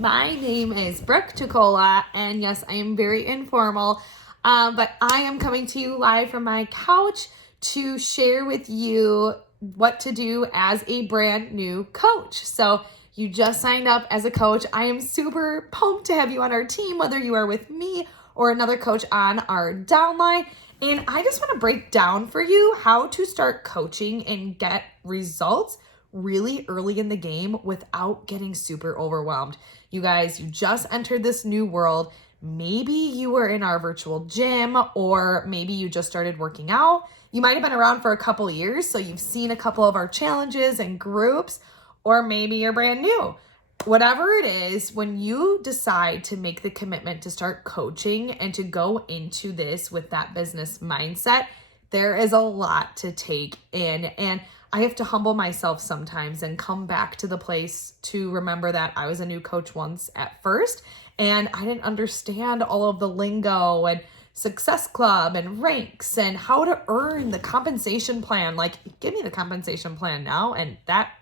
My name is Brooke Chicola, and yes, I am very informal, but I am coming to you live from my couch to share with you what to do as a brand new coach. So you just signed up as a coach. I am super pumped to have you on our team, whether you are with me or another coach on our downline. And I just want to break down for you how to start coaching and get results really early in the game without getting super overwhelmed. You guys, you just entered this new world. Maybe you were in our virtual gym, or maybe you just started working out. You might have been around for a couple of years, so you've seen a couple of our challenges and groups, or maybe you're brand new. Whatever it is, when you decide to make the commitment to start coaching and to go into this with that business mindset, there is a lot to take in. And I have to humble myself sometimes and come back to the place to remember that I was a new coach once at first, and I didn't understand all of the lingo and Success Club and ranks and how to earn the compensation plan. Like, give me the compensation plan now, and that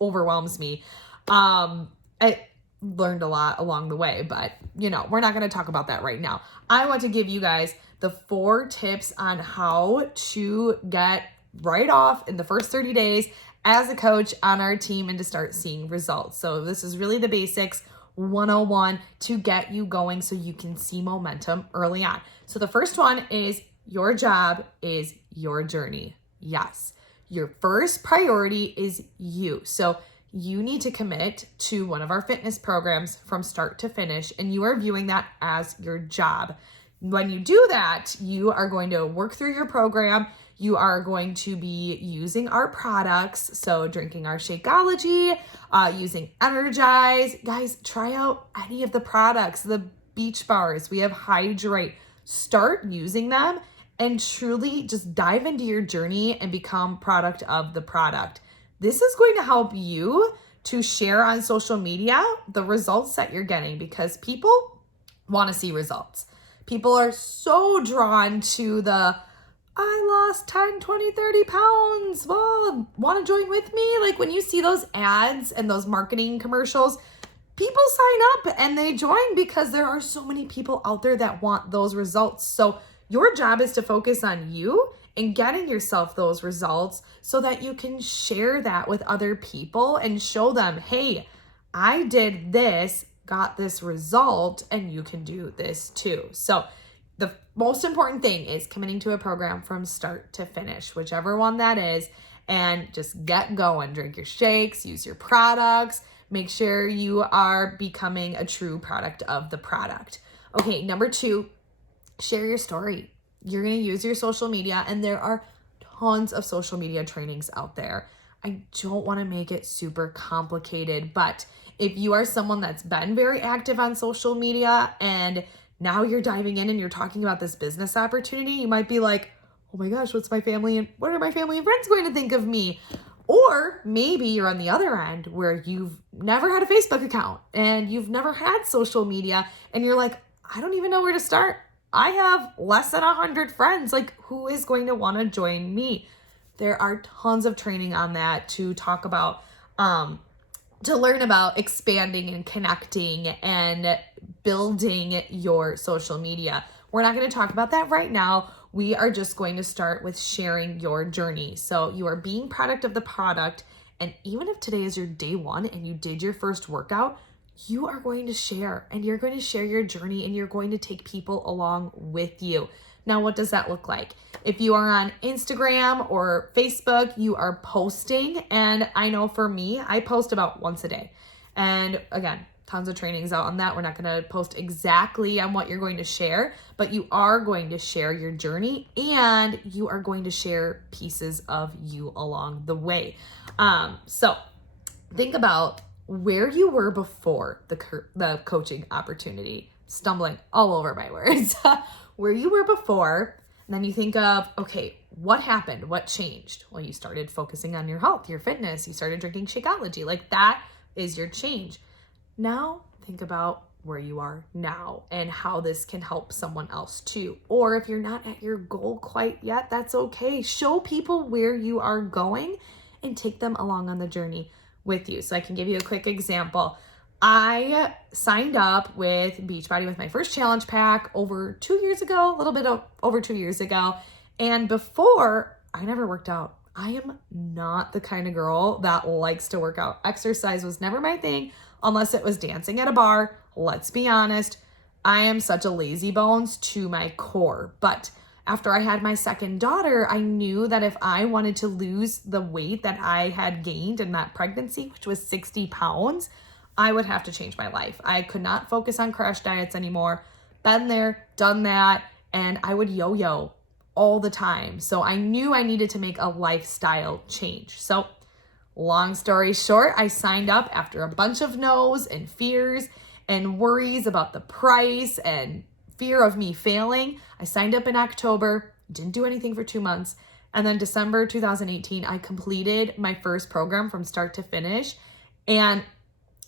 overwhelms me. I learned a lot along the way, but we're not going to talk about that right now. I want to give you guys the 4 tips on how to get right off in the first 30 days as a coach on our team and to start seeing results. So this is really the basics 101 to get you going so you can see momentum early on. So the first one is your job is your journey. Yes, your first priority is you. So you need to commit to one of our fitness programs from start to finish, and you are viewing that as your job. When you do that, you are going to work through your program. You are going to be using our products, so drinking our Shakeology, using Energize. Guys, try out any of the products, the beach bars. We have Hydrate. Start using them and truly just dive into your journey and become product of the product. This is going to help you to share on social media the results that you're getting, because people want to see results. People are so drawn to the, I lost 10, 20, 30 pounds. Well, want to join with me? Like, when you see those ads and those marketing commercials, people sign up and they join because there are so many people out there that want those results. So your job is to focus on you and getting yourself those results so that you can share that with other people and show them, hey, I did this, got this result, and you can do this too. So the most important thing is committing to a program from start to finish, whichever one that is, and just get going. Drink your shakes, use your products, make sure you are becoming a true product of the product. Okay, number 2, share your story. You're going to use your social media, and there are tons of social media trainings out there. I don't want to make it super complicated, but if you are someone that's been very active on social media and now you're diving in and you're talking about this business opportunity, you might be like, oh my gosh, what are my family and friends going to think of me? Or maybe you're on the other end where you've never had a Facebook account and you've never had social media and you're like, I don't even know where to start. I have less than 100 friends. Like, who is going to want to join me? There are tons of training on that to talk about, to learn about expanding and connecting and building your social media. We're not going to talk about that right now. We are just going to start with sharing your journey. So you are being product of the product. And even if today is your day 1 and you did your first workout, you are going to share, and you're going to share your journey, and you're going to take people along with you. Now, what does that look like? If you are on Instagram or Facebook, you are posting. And I know for me, I post about once a day. And again, tons of trainings out on that. We're not going to post exactly on what you're going to share, but you are going to share your journey, and you are going to share pieces of you along the way. So think about where you were before the coaching opportunity. Stumbling all over my words. Where you were before, and then you think of, okay, what happened? What changed? Well, you started focusing on your health, your fitness. You started drinking Shakeology. Like, that is your change. Now think about where you are now and how this can help someone else too. Or if you're not at your goal quite yet, that's okay. Show people where you are going and take them along on the journey with you. So I can give you a quick example. I signed up with Beachbody with my first challenge pack over 2 years ago, a little bit over 2 years ago. And before, I never worked out. I am not the kind of girl that likes to work out. Exercise was never my thing unless it was dancing at a bar. Let's be honest. I am such a lazy bones to my core. But after I had my second daughter, I knew that if I wanted to lose the weight that I had gained in that pregnancy, which was 60 pounds, I would have to change my life. I could not focus on crash diets anymore. Been there, done that, and I would yo-yo all the time. So I knew I needed to make a lifestyle change. So long story short, I signed up after a bunch of no's and fears and worries about the price and fear of me failing. I signed up in October, didn't do anything for 2 months. And then December 2018, I completed my first program from start to finish. And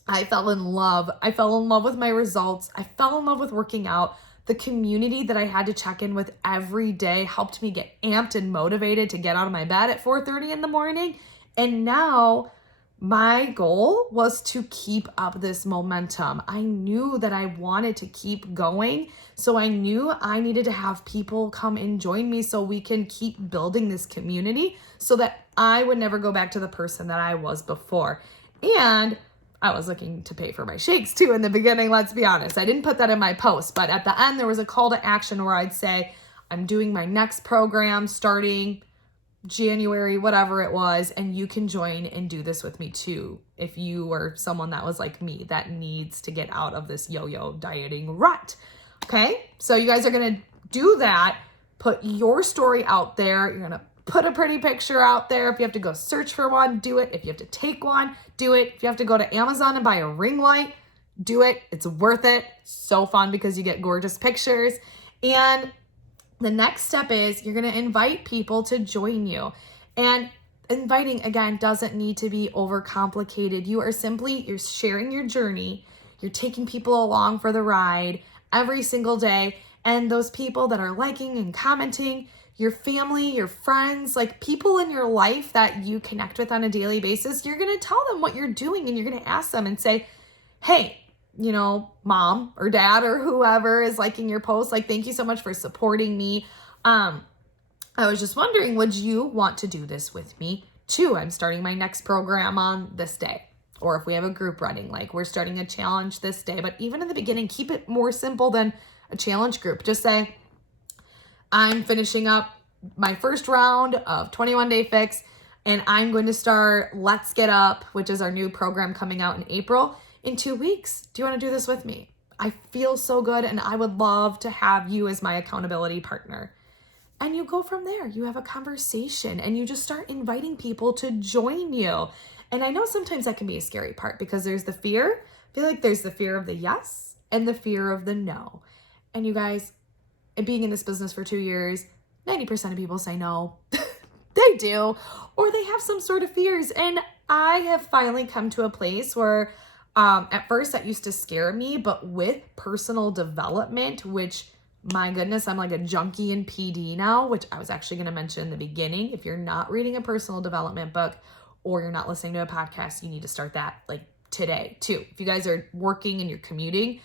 I fell in love. I fell in love with my results. I fell in love with working out. The community that I had to check in with every day helped me get amped and motivated to get out of my bed at 4:30 in the morning. And now my goal was to keep up this momentum. I knew that I wanted to keep going. So I knew I needed to have people come and join me so we can keep building this community so that I would never go back to the person that I was before. And I was looking to pay for my shakes too in the beginning, let's be honest. I didn't put that in my post, but at the end there was a call to action where I'd say, I'm doing my next program starting January, whatever it was, and you can join and do this with me too. If you were someone that was like me that needs to get out of this yo-yo dieting rut. Okay, so you guys are gonna do that. Put your story out there. You're gonna put a pretty picture out there. If you have to go search for one, do it. If you have to take one, do it. If you have to go to Amazon and buy a ring light, do it. It's worth it. So fun because you get gorgeous pictures. And the next step is you're going to invite people to join you. And inviting, again, doesn't need to be overcomplicated. You're sharing your journey. You're taking people along for the ride every single day. And those people that are liking and commenting, your family, your friends, like people in your life that you connect with on a daily basis, you're going to tell them what you're doing and you're going to ask them and say, hey, mom or dad or whoever is liking your post, like, thank you so much for supporting me. I was just wondering, would you want to do this with me too? I'm starting my next program on this day. Or if we have a group running, like we're starting a challenge this day. But even in the beginning, keep it more simple than a challenge group. Just say, I'm finishing up my first round of 21 Day Fix, and I'm going to start Let's Get Up, which is our new program coming out in April, in 2 weeks. Do you want to do this with me? I feel so good, and I would love to have you as my accountability partner. And you go from there. You have a conversation, and you just start inviting people to join you. And I know sometimes that can be a scary part because there's the fear. I feel like there's the fear of the yes and the fear of the no. And you guys, and being in this business for 2 years, 90% of people say no. They do, or they have some sort of fears. And I have finally come to a place where at first that used to scare me, but with personal development, which my goodness, I'm like a junkie in PD now, which I was actually going to mention in the beginning. If you're not reading a personal development book or you're not listening to a podcast, you need to start that like today too. If you guys are working and you're commuting,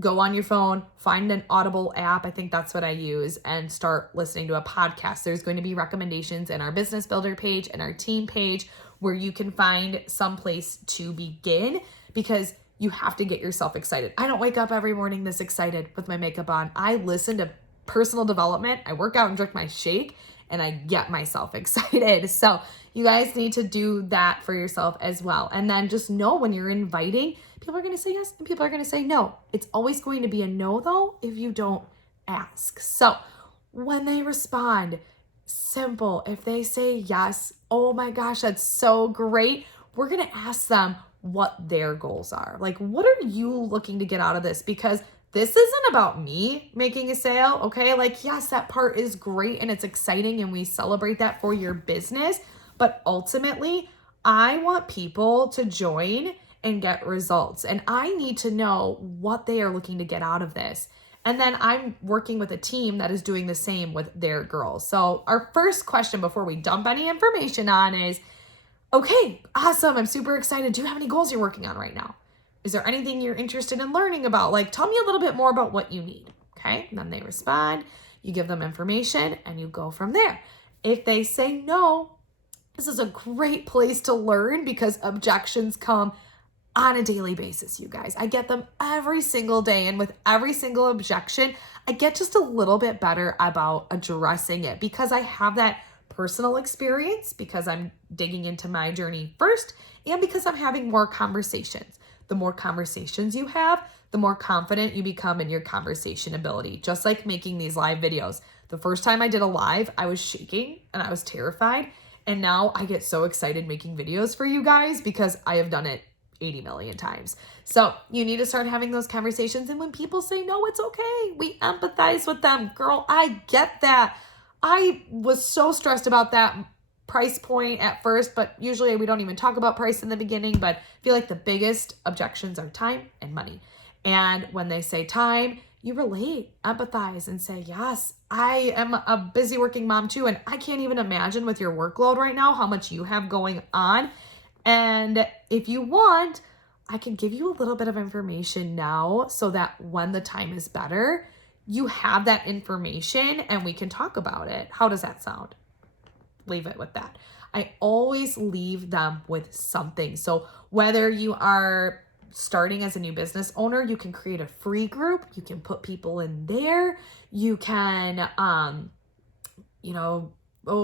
go on your phone, find an Audible app. I think that's what I use, and start listening to a podcast. There's going to be recommendations in our business builder page and our team page where you can find some place to begin, because you have to get yourself excited. I don't wake up every morning this excited with my makeup on. I listen to personal development. I work out and drink my shake, and I get myself excited. So you guys need to do that for yourself as well. And then just know when you're inviting, people are going to say yes and people are going to say no. It's always going to be a no, though, if you don't ask. So when they respond, simple. If they say yes, oh my gosh, that's so great. We're going to ask them what their goals are. Like, what are you looking to get out of this? Because this isn't about me making a sale, okay? Like, yes, that part is great and it's exciting and we celebrate that for your business. But ultimately, I want people to join and get results. And I need to know what they are looking to get out of this. And then I'm working with a team that is doing the same with their girls. So our first question before we dump any information on is, okay, awesome. I'm super excited. Do you have any goals you're working on right now? Is there anything you're interested in learning about? Like, tell me a little bit more about what you need. Okay. And then they respond, you give them information, and you go from there. If they say no, this is a great place to learn because objections come on a daily basis, you guys. I get them every single day. And with every single objection, I get just a little bit better about addressing it because I have that personal experience, because I'm digging into my journey first, and because I'm having more conversations. The more conversations you have, the more confident you become in your conversation ability. Just like making these live videos. The first time I did a live, I was shaking and I was terrified. And now I get so excited making videos for you guys because I have done it 80 million times. So you need to start having those conversations. And when people say no, it's okay. We empathize with them. Girl, I get that. I was so stressed about that price point at first, but usually we don't even talk about price in the beginning, but I feel like the biggest objections are time and money. And when they say time, you relate, empathize, and say, yes, I am a busy working mom too. And I can't even imagine with your workload right now, how much you have going on. And if you want, I can give you a little bit of information now so that when the time is better, you have that information and we can talk about it. How does that sound? Leave it with that. I always leave them with something. So whether you are starting as a new business owner, you can create a free group. You can put people in there. You can, oh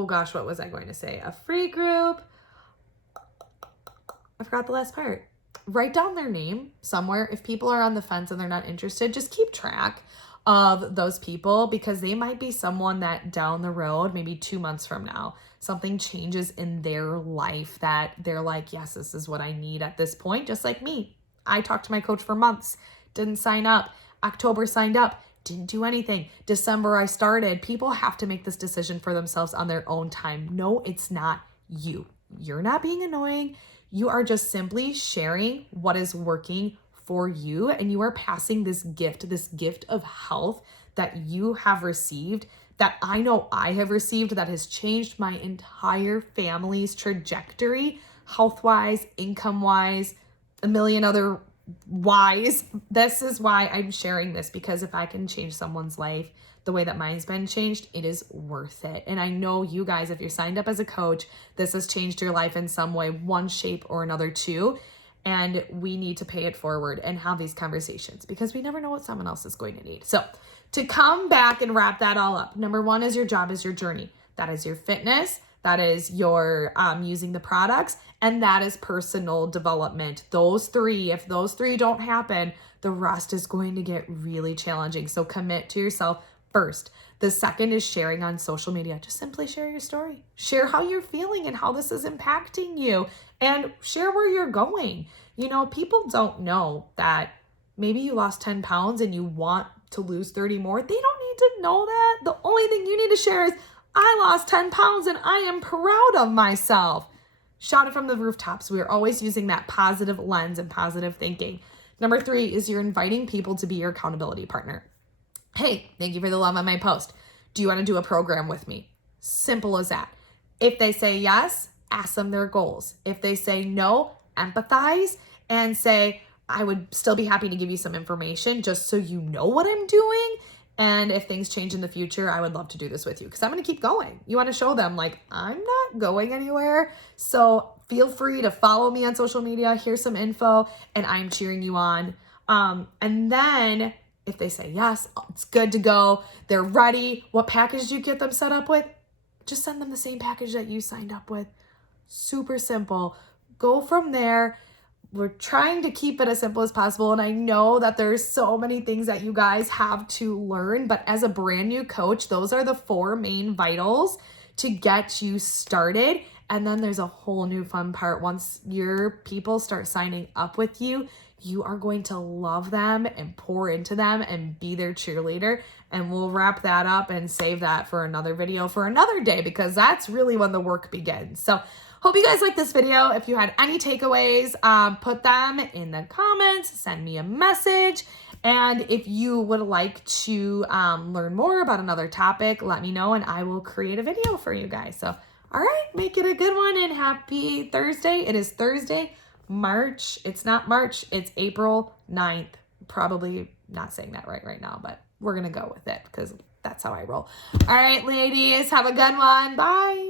gosh, what was I going to say? A free group. I forgot the last part. Write down their name somewhere. If people are on the fence and they're not interested, just keep track of those people because they might be someone that down the road, maybe 2 months from now, something changes in their life that they're like, yes, this is what I need at this point. Just like me. I talked to my coach for months, didn't sign up. October signed up, didn't do anything. December I started. People have to make this decision for themselves on their own time. No, it's not you. You're not being annoying. You are just simply sharing what is working for you, and you are passing this gift of health that you have received, that I know I have received, that has changed my entire family's trajectory, health-wise, income-wise, a million other whys. This is why I'm sharing this, because if I can change someone's life the way that mine's been changed, it is worth it. And I know you guys, if you're signed up as a coach, this has changed your life in some way, one shape or another too. And we need to pay it forward and have these conversations because we never know what someone else is going to need. So to come back and wrap that all up, number one is your job is your journey. That is your fitness. That is your using the products. And that is personal development. Those three, if those three don't happen, the rest is going to get really challenging. So commit to yourself first. The second is sharing on social media. Just simply share your story. Share how you're feeling and how this is impacting you, and share where you're going. You know, people don't know that maybe you lost 10 pounds and you want to lose 30 more. They don't need to know that. The only thing you need to share is, I lost 10 pounds and I am proud of myself. Shout it from the rooftops. We are always using that positive lens and positive thinking. Number three is you're inviting people to be your accountability partner. Hey, thank you for the love on my post. Do you want to do a program with me? Simple as that. If they say yes, ask them their goals. If they say no, empathize and say, I would still be happy to give you some information just so you know what I'm doing. And if things change in the future, I would love to do this with you because I'm going to keep going. You want to show them like, I'm not going anywhere. So feel free to follow me on social media. Here's some info and I'm cheering you on. And then if they say, yes, it's good to go, they're ready. What package do you get them set up with? Just send them the same package that you signed up with. Super simple. Go from there. We're trying to keep it as simple as possible. And I know that there's so many things that you guys have to learn, but as a brand new coach, those are the 4 main vitals to get you started. And then there's a whole new fun part. Once your people start signing up with you, you are going to love them and pour into them and be their cheerleader. And we'll wrap that up and save that for another video for another day, because that's really when the work begins. So hope you guys liked this video. If you had any takeaways, put them in the comments, send me a message. And if you would like to learn more about another topic, let me know and I will create a video for you guys. So, all right, make it a good one and happy Thursday. It is Thursday, March. It's not March, it's April 9th. Probably not saying that right now, but we're going to go with it because that's how I roll. All right, ladies, have a good one. Bye.